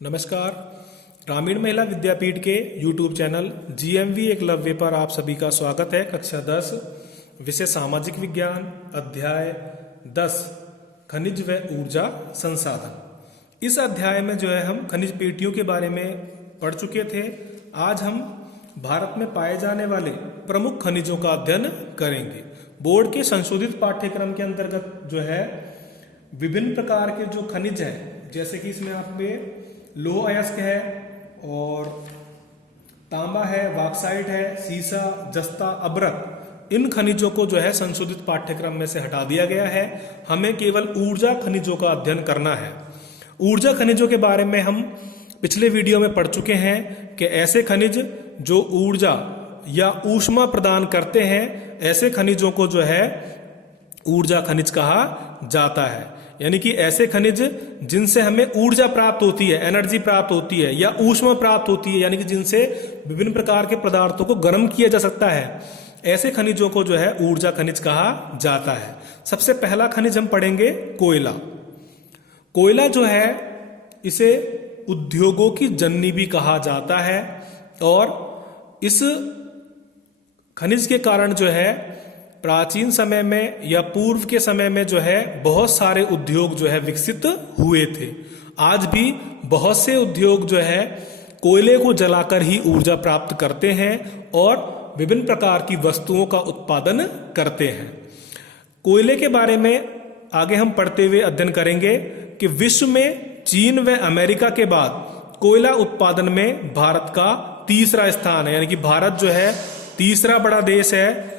नमस्कार। ग्रामीण महिला विद्यापीठ के YouTube चैनल GMV एकलव्य पर आप सभी का स्वागत है। कक्षा 10 विषय सामाजिक विज्ञान अध्याय 10 खनिज व ऊर्जा संसाधन। इस अध्याय में जो है हम खनिज पेटियों के बारे में पढ़ चुके थे। आज हम भारत में पाए जाने वाले प्रमुख खनिजों का अध्ययन करेंगे। बोर्ड के संशोधित पाठ्यक्रम के अंतर्गत जो है विभिन्न प्रकार के जो खनिज हैं, जैसे कि इसमें आप पे लोह अयस्क है और तांबा है, बॉक्साइट है, सीसा, जस्ता, अभ्रक, इन खनिजों को जो है संशोधित पाठ्यक्रम में से हटा दिया गया है। हमें केवल ऊर्जा खनिजों का अध्ययन करना है। ऊर्जा खनिजों के बारे में हम पिछले वीडियो में पढ़ चुके हैं कि ऐसे खनिज जो ऊर्जा या ऊष्मा प्रदान करते हैं, ऐसे खनिजों को जो है ऊर्जा खनिज कहा जाता है। यानी कि ऐसे खनिज जिनसे हमें ऊर्जा प्राप्त होती है, एनर्जी प्राप्त होती है या ऊष्मा प्राप्त होती है, यानी कि जिनसे विभिन्न प्रकार के पदार्थों को गर्म किया जा सकता है, ऐसे खनिजों को जो है ऊर्जा खनिज कहा जाता है। सबसे पहला खनिज हम पढ़ेंगे कोयला। कोयला जो है इसे उद्योगों की जननी भी कहा जाता है और इस खनिज के कारण जो है प्राचीन समय में या पूर्व के समय में जो है बहुत सारे उद्योग जो है विकसित हुए थे। आज भी बहुत से उद्योग जो है कोयले को जलाकर ही ऊर्जा प्राप्त करते हैं और विभिन्न प्रकार की वस्तुओं का उत्पादन करते हैं। कोयले के बारे में आगे हम पढ़ते हुए अध्ययन करेंगे कि विश्व में चीन व अमेरिका के बाद कोयला उत्पादन में भारत का तीसरा स्थान है। यानी कि भारत जो है तीसरा बड़ा देश है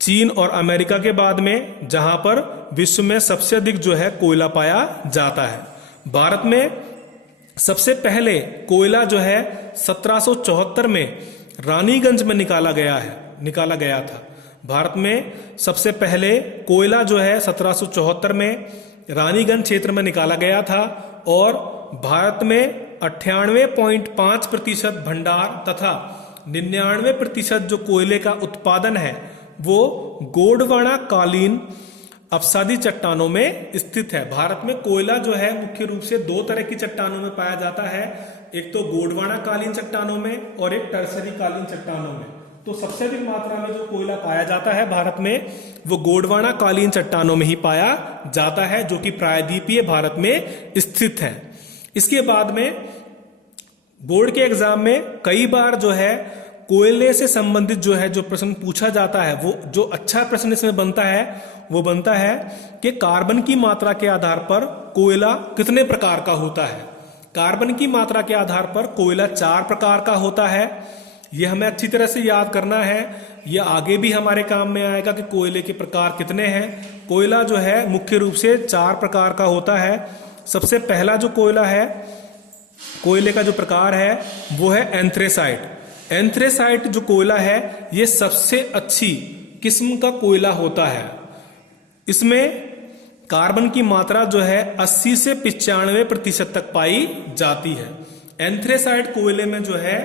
चीन और अमेरिका के बाद में, जहां पर विश्व में सबसे अधिक जो है कोयला पाया जाता है। भारत में सबसे पहले कोयला जो है 1774 में रानीगंज में निकाला गया था। भारत में सबसे पहले कोयला जो है 1774 में रानीगंज क्षेत्र में निकाला गया था और भारत में 98.5% भंडार तथा 99% जो कोयले का उत्पादन है वो गोंडवाना कालीन अपसादी चट्टानों में स्थित है। भारत में कोयला जो है मुख्य रूप से दो तरह की चट्टानों में पाया जाता है, एक तो गोंडवाना कालीन चट्टानों में और एक टर्सरी कालीन चट्टानों में। तो सबसे अधिक मात्रा में जो कोयला पाया जाता है भारत में वो गोंडवाना कालीन चट्टानों में ही पाया जाता है, जो कि प्रायद्वीपीय भारत में स्थित है। इसके बाद में बोर्ड के एग्जाम में कई बार जो है कोयले से संबंधित जो है जो प्रश्न पूछा जाता है, वो जो अच्छा प्रश्न इसमें बनता है कि कार्बन की मात्रा के आधार पर कोयला कितने प्रकार का होता है। कार्बन की मात्रा के आधार पर कोयला 4 प्रकार का होता है। यह हमें अच्छी तरह से याद करना है, यह आगे भी हमारे काम में आएगा कि कोयले के प्रकार कितने हैं। कोयला जो है मुख्य रूप से 4 प्रकार का होता है। सबसे पहला जो कोयला है, कोयले का जो प्रकार है वो है एंथ्रेसाइट। एंथ्रेसाइट जो कोयला है ये सबसे अच्छी किस्म का कोयला होता है। इसमें कार्बन की मात्रा जो है 80 से 95% तक पाई जाती है। एंथ्रेसाइट कोयले में जो है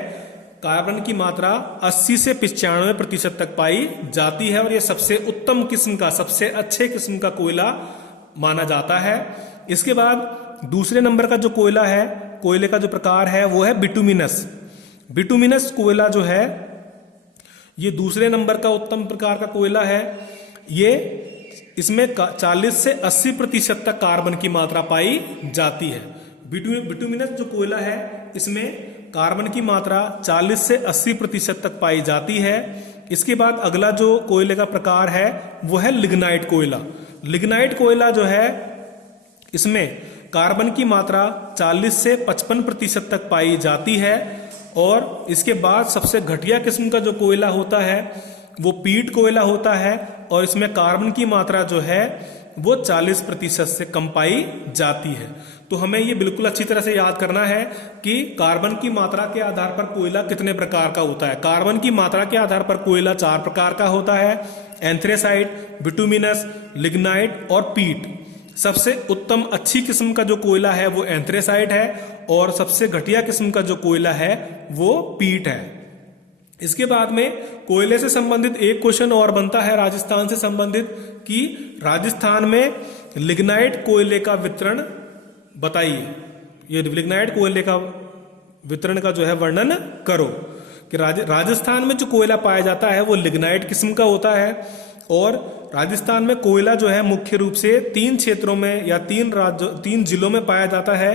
कार्बन की मात्रा 80 से 95% तक पाई जाती है और यह सबसे उत्तम किस्म का, सबसे अच्छे किस्म का कोयला माना जाता है। इसके बाद दूसरे नंबर का जो कोयला है, कोयले का जो प्रकार है वो है बिटुमिनस। बिटुमिनस कोयला जो है ये दूसरे नंबर का उत्तम प्रकार का कोयला है। ये इसमें 40 से 80% तक कार्बन की मात्रा पाई जाती है। बिटुमिनस जो कोयला है इसमें कार्बन की मात्रा 40 से 80% तक पाई जाती है। इसके बाद अगला जो कोयले का प्रकार है वो है लिग्नाइट कोयला। लिग्नाइट कोयला जो है इसमें कार्बन की मात्रा 40 से 55% तक पाई जाती है और इसके बाद सबसे घटिया किस्म का जो कोयला होता है वो पीट कोयला होता है और इसमें कार्बन की मात्रा जो है वो 40% से कम पाई जाती है। तो हमें ये बिल्कुल अच्छी तरह से याद करना है कि कार्बन की मात्रा के आधार पर कोयला कितने प्रकार का होता है। कार्बन की मात्रा के आधार पर कोयला 4 प्रकार का होता है, एंथ्रेसाइट, बिटुमिनस, लिग्नाइट और पीट। सबसे उत्तम अच्छी किस्म का जो कोयला है वो एंथ्रेसाइट है और सबसे घटिया किस्म का जो कोयला है वो पीट है। इसके बाद में कोयले से संबंधित एक क्वेश्चन और बनता है राजस्थान से संबंधित कि राजस्थान में लिग्नाइट कोयले का वितरण बताइए। ये लिग्नाइट कोयले का वितरण का जो है वर्णन करो कि राजस्थान में जो कोयला पाया जाता है वो लिग्नाइट किस्म का होता है। और राजस्थान में कोयला जो है मुख्य रूप से 3 क्षेत्रों में या 3 जिलों में पाया जाता है,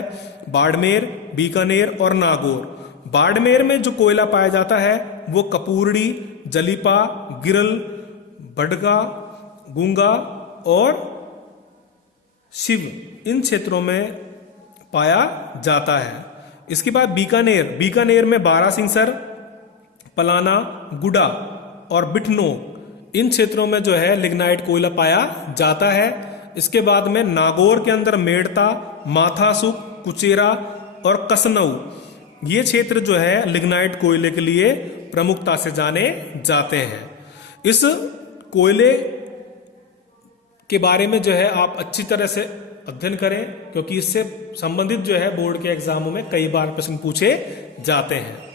बाड़मेर, बीकानेर और नागौर। बाड़मेर में जो कोयला पाया जाता है वो कपूरड़ी, जलीपा, गिरल, बडगा, गुंगा और शिव, इन क्षेत्रों में पाया जाता है। इसके बाद बीकानेर में बारासिंगसर, पलाना, गुडा और बिठनो, इन क्षेत्रों में जो है लिग्नाइट कोयला पाया जाता है। इसके बाद में नागौर के अंदर मेड़ता, माथासुक, कुचेरा और कसनऊ, ये क्षेत्र जो है लिग्नाइट कोयले के लिए प्रमुखता से जाने जाते हैं। इस कोयले के बारे में जो है आप अच्छी तरह से अध्ययन करें, क्योंकि इससे संबंधित जो है बोर्ड के एग्जामों में कई बार प्रश्न पूछे जाते हैं।